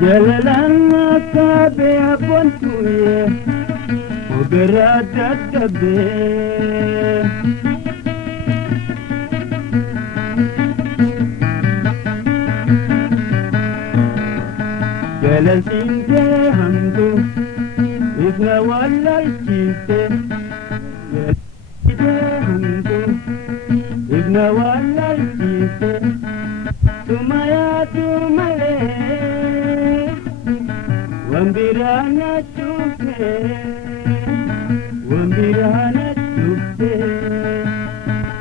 جلالنا كابي بنتوي وقرات الدبي جلسين همدو إذا ولا الكيسة جلسين همدو إذا ولا الكيسة ثم يا ثم وانبرانا تشوفي وانبرانا تشوفي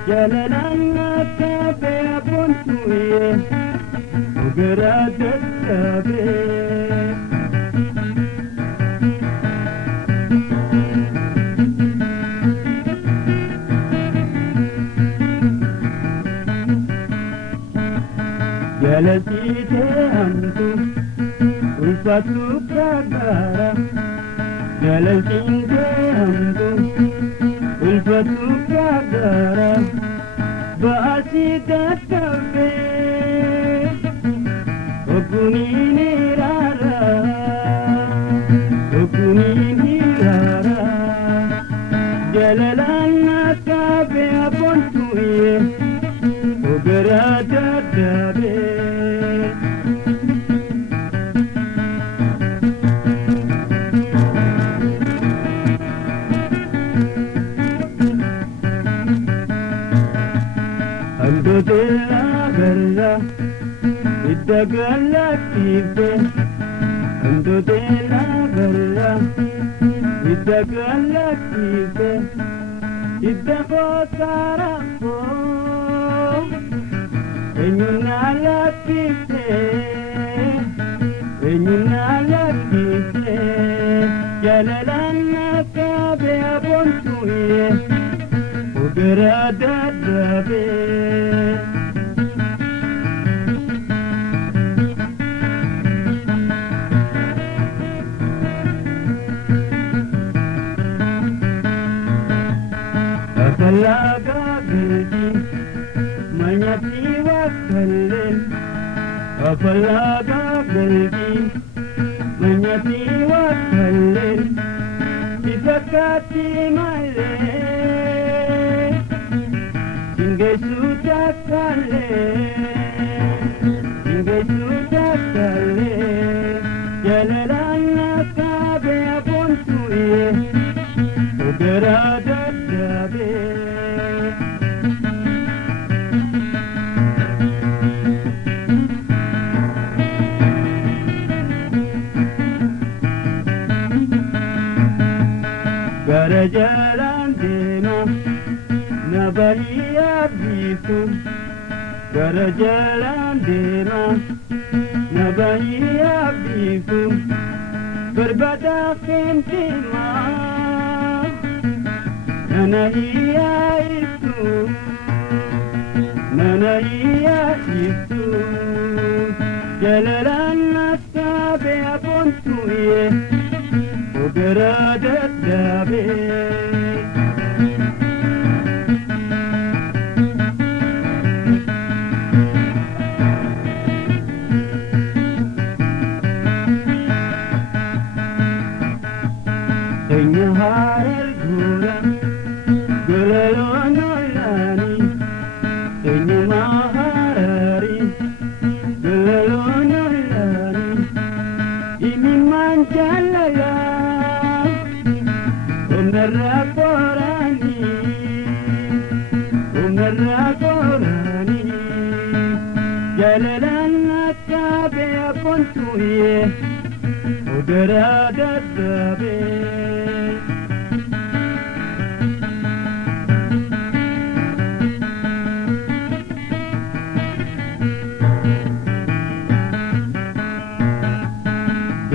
جلالنا كابي بنتوي وقرات الدبي جلسيتي أنتو ulfatu kagara jalasinke hamdu ulfatu kagara baasi katabe okuni nirara jalalana kabe abontuye ogara dadabe Ando de la verga, ida galakite. Ando de la verga, ida galakite. Ida bosarafo, enyuna lakite. Jalalana kabe abontuye, ogara dadabe. Afalaga gadi manyati wakallen Afalaga gadi manyati wakallen Isakati male Ingesu takale Jalalana kabe abontuye Ogara dadabe Gara jalan dema Nabaliya bisu Gara jalan dema Nabaliya bisu Berbada kentima Nana iya itu Jalalana kabe abontuye Ogara dadabe Enya harar gura Gulelonolani Enya maharari Gulelonolani Imi manjalala Umaraporani Jalalana kabe abontuye Ogara dadabe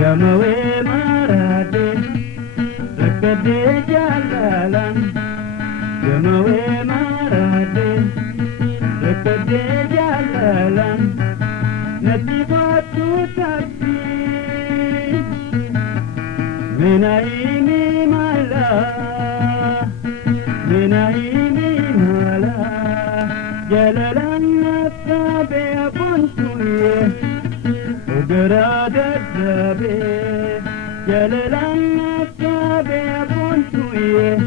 Yamawe marade Rakade jalalan Yamawe marade Rakade jalalan Nati batu taksi منايمي مالا منايمي مالا جلالا نفابي بنتويه وقراد الزبي جلالا نفابي بنتويه